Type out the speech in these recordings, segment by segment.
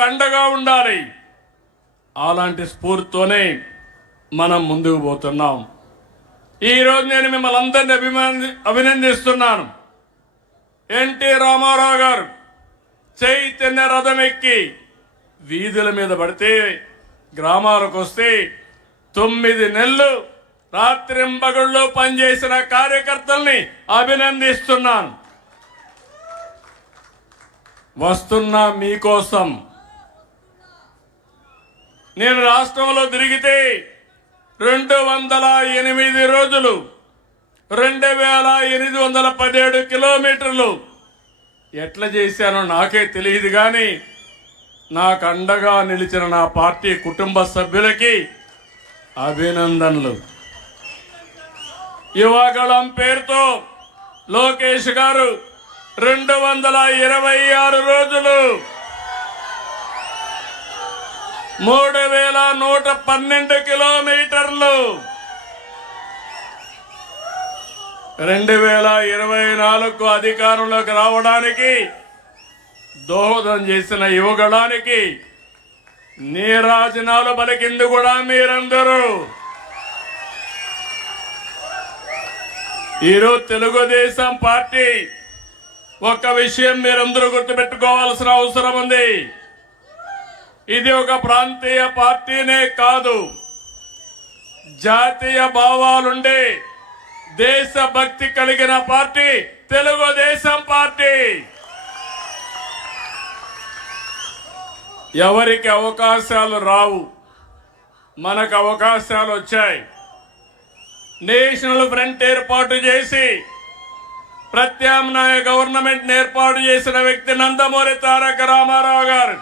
రైతులకు అండగా ఉండాలి. అలాంటి స్ఫూర్తితోనే మనం ముందుకు పోతున్నాం. ఈరోజు నేను మిమ్మల్ని అందరినీ అభినందిస్తున్నాను. ఎన్టీ రామారావు గారు చైతన్య రథం ఎక్కి వీధుల మీద పడితే గ్రామాలకు వస్తే 9 నెలలు రాత్రింబగళ్ళు పనిచేసిన కార్యకర్తల్ని అభినందిస్తున్నాను. వస్తున్నా మీకోసం. నేను రాష్ట్రంలో తిరిగితే 208 రోజులు 2817 కిలోమీటర్లు ఎట్లా చేశానో నాకే తెలియదు, కానీ నాకు అండగా నిలిచిన నా పార్టీ కుటుంబ సభ్యులకి అభినందనలు. యువగళం పేరుతో లోకేష్ గారు 226 రోజులు 3112 కిలోమీటర్లు 2024 అధికారంలోకి రావడానికి దోహదం చేసిన యువగళానికి నీరాజనాలు పలికింది కూడా మీరందరూ. ఈరోజు తెలుగుదేశం పార్టీ ఒక్క విషయం మీరందరూ గుర్తుపెట్టుకోవాల్సిన అవసరం ఉంది. ఇది ఒక ప్రాంతీయ పార్టీనే కాదు, జాతీయ భావాలుండే దేశభక్తి కలిగిన పార్టీ తెలుగుదేశం పార్టీ. ఎవరికి అవకాశాలు రావు, మనకు అవకాశాలు వచ్చాయి. నేషనల్ ఫ్రంట్ ఏర్పాటు చేసి ప్రత్యామ్నాయ గవర్నమెంట్ ఏర్పాటు చేసిన వ్యక్తి నందమూరి తారక రామారావు గారు.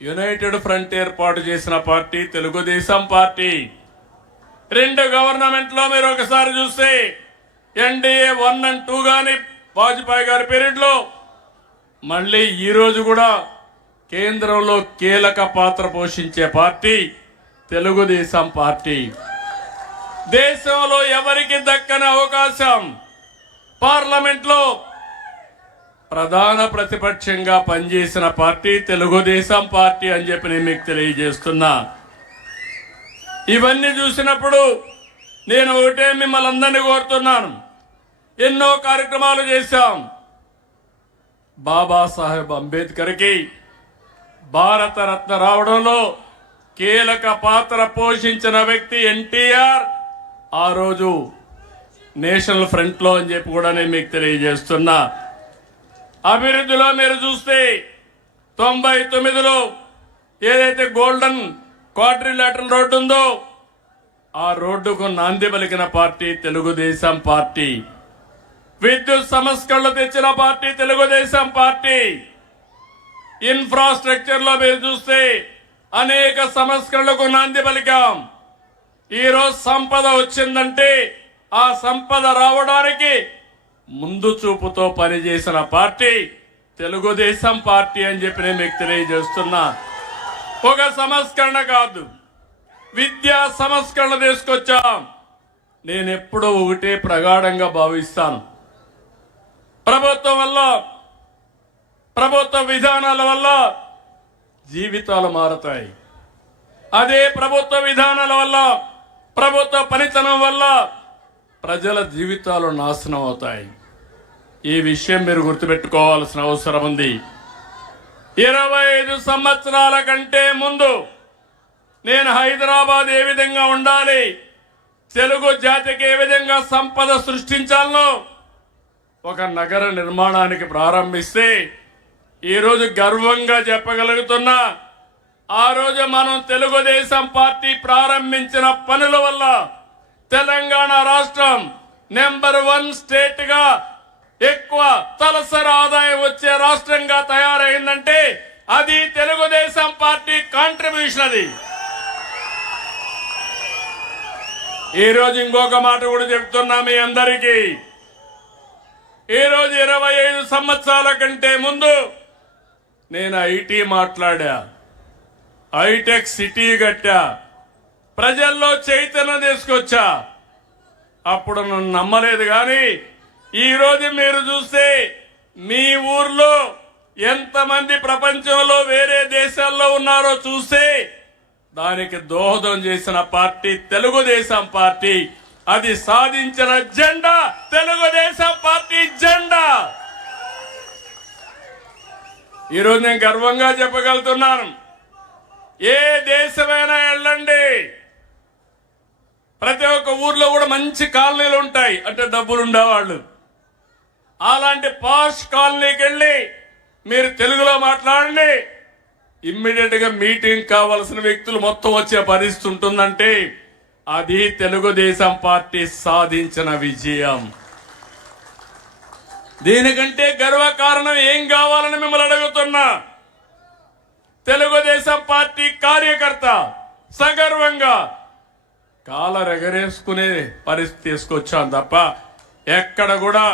యునైటెడ్ ఫ్రంట్ ఏర్పాటు చేసిన పార్టీ తెలుగుదేశం పార్టీ. 2 గవర్నమెంట్లో మీరు ఒకసారి చూస్తే ఎన్డీఏ 1 and 2 గాని వాజ్పేయి గారి పీరియడ్ లో, మళ్ళీ ఈ రోజు కూడా కేంద్రంలో కీలక పాత్ర పోషించే పార్టీ తెలుగుదేశం పార్టీ. దేశంలో ఎవరికి దక్కని అవకాశం పార్లమెంట్ లో ప్రధాన ప్రతిపక్షంగా పనిచేసిన పార్టీ తెలుగుదేశం పార్టీ అని చెప్పి నేను మీకు తెలియజేస్తున్నా. ఇవన్నీ చూసినప్పుడు నేను ఒకటే మిమ్మల్ని అందరినీ కోరుతున్నాను. ఎన్నో కార్యక్రమాలు చేశాం. బాబాసాహెబ్ అంబేద్కర్కి భారతరత్న రావడంలో కీలక పాత్ర పోషించిన వ్యక్తి ఎన్టీఆర్. ఆ రోజు నేషనల్ ఫ్రంట్ లో అని చెప్పి కూడా నేను మీకు తెలియజేస్తున్నా. అభివృద్ధిలో మీరు చూస్తే 99లో ఏదైతే గోల్డెన్ క్వాడ్రిలేటరల్ రోడ్డు ఉందో ఆ రోడ్డుకు నాంది పలికిన పార్టీ తెలుగుదేశం పార్టీ. విద్యుత్ సంస్కరణలు తెచ్చిన పార్టీ తెలుగుదేశం పార్టీ. ఇన్ఫ్రాస్ట్రక్చర్ లో మీరు చూస్తే అనేక సంస్కరణలకు నాంది పలికాం. ఈరోజు సంపద వచ్చిందంటే ఆ సంపద రావడానికి ముందు చూపుతో పనిచేసిన పార్టీ తెలుగుదేశం పార్టీ అని చెప్పి నేను మీకు తెలియజేస్తున్నా. ఒక సంస్కరణ కాదు, విద్యా సంస్కరణ తీసుకొచ్చాం. నేను ఎప్పుడూ ఒకటే ప్రగాఢంగా భావిస్తాను. ప్రభుత్వం వల్ల, ప్రభుత్వ విధానాల వల్ల జీవితాలు మారతాయి. అదే ప్రభుత్వ విధానాల వల్ల, ప్రభుత్వ పనితనం వల్ల ప్రజల జీవితాలు నాశనం అవుతాయి. ఈ విషయం మీరు గుర్తుపెట్టుకోవాల్సిన అవసరం ఉంది. 25 సంవత్సరాల కంటే ముందు నేను హైదరాబాద్ ఏ విధంగా ఉండాలి, తెలుగు జాతికి ఏ విధంగా సంపద సృష్టించాలనో ఒక నగర నిర్మాణానికి ప్రారంభిస్తే ఈరోజు గర్వంగా చెప్పగలుగుతున్నా. ఆ రోజు మనం తెలుగుదేశం పార్టీ ప్రారంభించిన పనుల వల్ల తెలంగాణ రాష్ట్రం నెంబర్ 1 స్టేట్ గా ఎక్కువ తలసరి ఆదాయం వచ్చే రాష్ట్రంగా తయారైందంటే అది తెలుగుదేశం పార్టీ కాంట్రిబ్యూషన్. అది ఈ రోజు ఇంకొక మాట కూడా చెప్తున్నా మీ అందరికీ. ఈ రోజు 25 సంవత్సరాల కంటే ముందు నేను ఐటీ మాట్లాడా, హైటెక్ సిటీ కట్టా, ప్రజల్లో చైతన్యం తీసుకొచ్చా. అప్పుడు నన్ను నమ్మలేదు, కానీ ఈ రోజు మీరు చూస్తే మీ ఊర్లో ఎంతమంది ప్రపంచంలో వేరే దేశాల్లో ఉన్నారో చూస్తే దానికి దోహదం చేసిన పార్టీ తెలుగుదేశం పార్టీ. అది సాధించిన జెండా తెలుగుదేశం పార్టీ జెండా. ఈరోజు నేను గర్వంగా చెప్పగలుగుతున్నాను, ఏ దేశమైనా వెళ్ళండి, ప్రతి ఒక్క ఊర్లో కూడా మంచి కాలనీలు ఉంటాయి, అంటే డబ్బులు ఉండేవాళ్ళు. అలాంటి పాష్ కాలనీకి వెళ్ళి మీరు తెలుగులో మాట్లాడండి, ఇమ్మీడియట్ గా మీటింగ్ కావాల్సిన వ్యక్తులు మొత్తం వచ్చే పరిస్థితి ఉంటుందంటే అది తెలుగుదేశం పార్టీ సాధించిన విజయం. దీనికంటే గర్వకారణం ఏం కావాలని మిమ్మల్ని అడుగుతున్నా. తెలుగుదేశం పార్టీ కార్యకర్త సగర్వంగా కాలరెగరేసుకునే పరిస్థితి తీసుకొచ్చాం తప్ప ఎక్కడ కూడా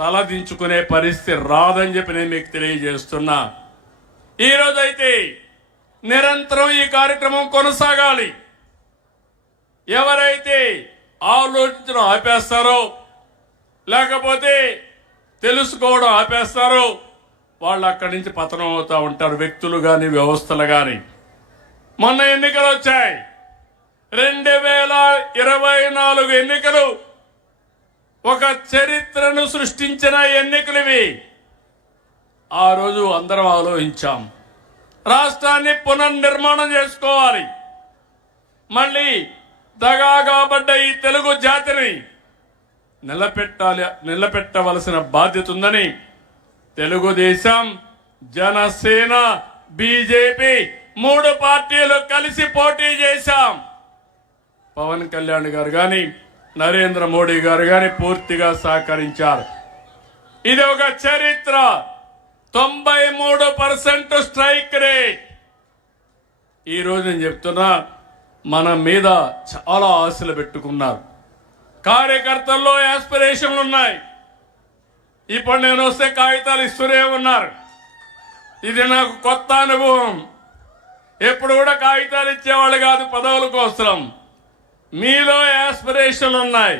తలదించుకునే పరిస్థితి రాదని చెప్పి నేను మీకు తెలియజేస్తున్నా. ఈ రోజైతే నిరంతరం ఈ కార్యక్రమం కొనసాగాలి. ఎవరైతే ఆలోచించడం ఆపేస్తారో లేకపోతే తెలుసుకోవడం ఆపేస్తారో వాళ్ళు అక్కడి నుంచి పతనం అవుతా ఉంటారు, వ్యక్తులు గాని వ్యవస్థలు గాని. మొన్న ఎన్నికలు వచ్చాయి, 2024 ఎన్నికలు ఒక చరిత్రను సృష్టించిన ఎన్నికలు ఇవి. ఆ రోజు అందరం ఆలోచించాం, రాష్ట్రాన్ని పునర్నిర్మాణం చేసుకోవాలి, మళ్ళీ దగాగాబడ్డ ఈ తెలుగు జాతిని నిలబెట్టవలసిన బాధ్యత ఉందని తెలుగుదేశం, జనసేన, బీజేపీ 3 పార్టీలు కలిసి పోటీ చేశాం. పవన్ కళ్యాణ్ గారు గాని నరేంద్ర మోడీ గారు గాని పూర్తిగా సహకరించారు. ఇది ఒక చరిత్ర. 93% స్ట్రైక్ రేట్. ఈ రోజు నేను చెప్తున్నా, మన మీద చాలా ఆశలు పెట్టుకున్నారు. కార్యకర్తల్లో యాస్పిరేషన్లు ఉన్నాయి. ఇప్పుడు నేను వస్తే కాగితాలు ఇస్తూనే ఉన్నారు. ఇది నాకు కొత్త అనుభవం. ఎప్పుడు కూడా కాగితాలు ఇచ్చేవాళ్ళు కాదు పదవుల కోసం. మీలో యాస్పిరేషన్లు ఉన్నాయి,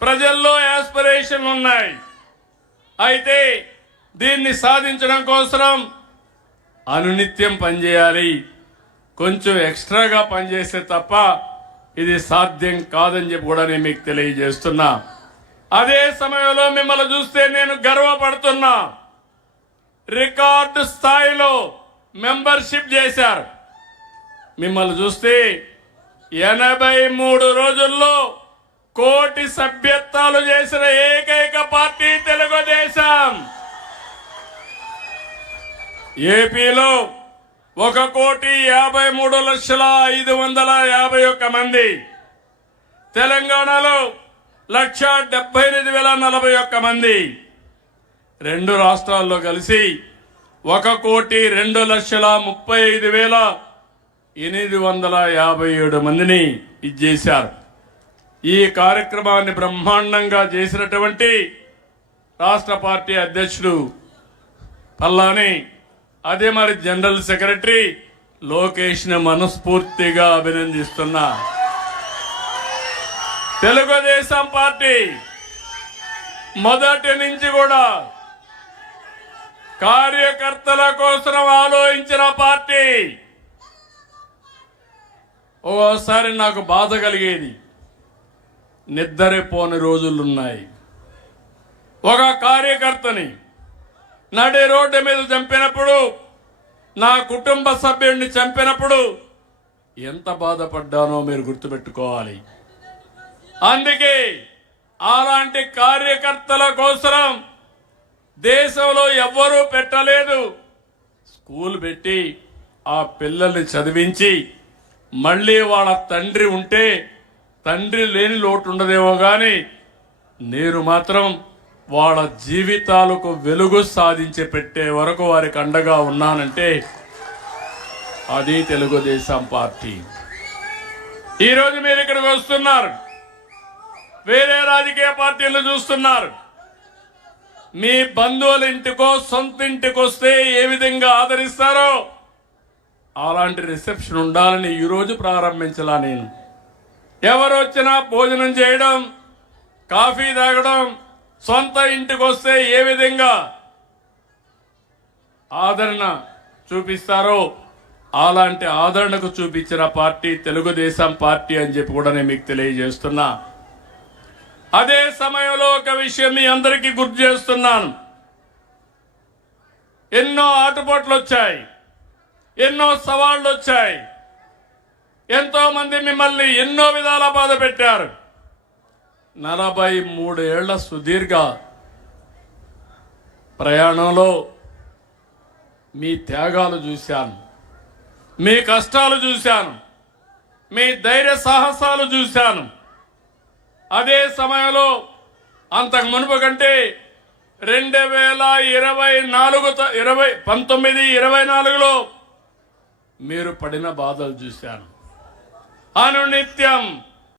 ప్రజల్లో యాస్పిరేషన్లు ఉన్నాయి. అయితే దీన్ని సాధించడం కోసం అనునిత్యం పనిచేయాలి. కొంచెం ఎక్స్ట్రాగా పనిచేస్తే తప్ప ఇది సాధ్యం కాదని చెప్పి కూడా నేను మీకు తెలియజేస్తున్నా. అదే సమయంలో మిమ్మల్ని చూస్తే నేను గర్వపడుతున్నా. రికార్డు స్థాయిలో మెంబర్షిప్ చేశారు. మిమ్మల్ని చూస్తే 83 రోజుల్లో 1 కోటి సభ్యత్వాలు చేసిన ఏకైక పార్టీ తెలుగుదేశం. ఏపీలో 1,53,551 మంది, తెలంగాణలో 1,78,041 మంది, 2 రాష్ట్రాల్లో కలిసి 1,02,35,857 మందిని ఇచ్చేశారు. ఈ కార్యక్రమాన్ని బ్రహ్మాండంగా చేసినటువంటి రాష్ట్ర పార్టీ అధ్యక్షుడు పల్లాని, అదే మరి జనరల్ సెక్రటరీ లోకేష్ ని మనస్ఫూర్తిగా అభినందిస్తున్నా. తెలుగుదేశం పార్టీ మొదటి నుంచి కూడా కార్యకర్తల కోసం ఆలోచించిన పార్టీ. ఓసారి నాకు బాధ కలిగేది, నిద్రపోని రోజులున్నాయి. ఒక కార్యకర్తని నడి రోడ్డు మీద చంపినప్పుడు, నా కుటుంబ సభ్యుడిని చంపినప్పుడు ఎంత బాధపడ్డానో మీరు గుర్తుపెట్టుకోవాలి. అందుకే అలాంటి కార్యకర్తల కోసం దేశంలో ఎవ్వరూ పెట్టలేదు. స్కూల్ పెట్టి ఆ పిల్లల్ని చదివించి మళ్ళీ వాళ్ళ తండ్రి ఉంటే తండ్రి లేని లోటు ఉండదేమో కానీ నేను మాత్రం వాళ్ళ జీవితాలకు వెలుగు సాధించి పెట్టే వరకు వారికి అండగా ఉన్నానంటే అది తెలుగుదేశం పార్టీ. ఈరోజు మీరు ఇక్కడికి వస్తున్నారు, వేరే రాజకీయ పార్టీలు చూస్తున్నారు. మీ బంధువుల ఇంటికో సొంత ఇంటికి వస్తే ఏ విధంగా ఆదరిస్తారో అలాంటి రిసెప్షన్ ఉండాలని ఈరోజు ప్రారంభించలా. నేను ఎవరు వచ్చినా భోజనం చేయడం, కాఫీ తాగడం, సొంత ఇంటికి వస్తే ఏ విధంగా ఆదరణ చూపిస్తారో అలాంటి ఆదరణకు చూపించిన పార్టీ తెలుగుదేశం పార్టీ అని చెప్పి కూడా నేను మీకు తెలియజేస్తున్నా. అదే సమయంలో ఒక విషయం మీ అందరికీ గుర్తు చేస్తున్నాను. ఎన్నో ఆటుపోట్లు వచ్చాయి, ఎన్నో సవాళ్లు వచ్చాయి, ఎంతో మంది మిమ్మల్ని ఎన్నో విధాల బాధ పెట్టారు. 43 ఏళ్ల సుదీర్ఘ ప్రయాణంలో మీ త్యాగాలు చూశాను, మీ కష్టాలు చూశాను, మీ ధైర్య సాహసాలు చూశాను. అదే సమయంలో అంతకు మునుపు కంటే 2024లో మీరు పడిన బాధలు చూశాను. అనునిత్యం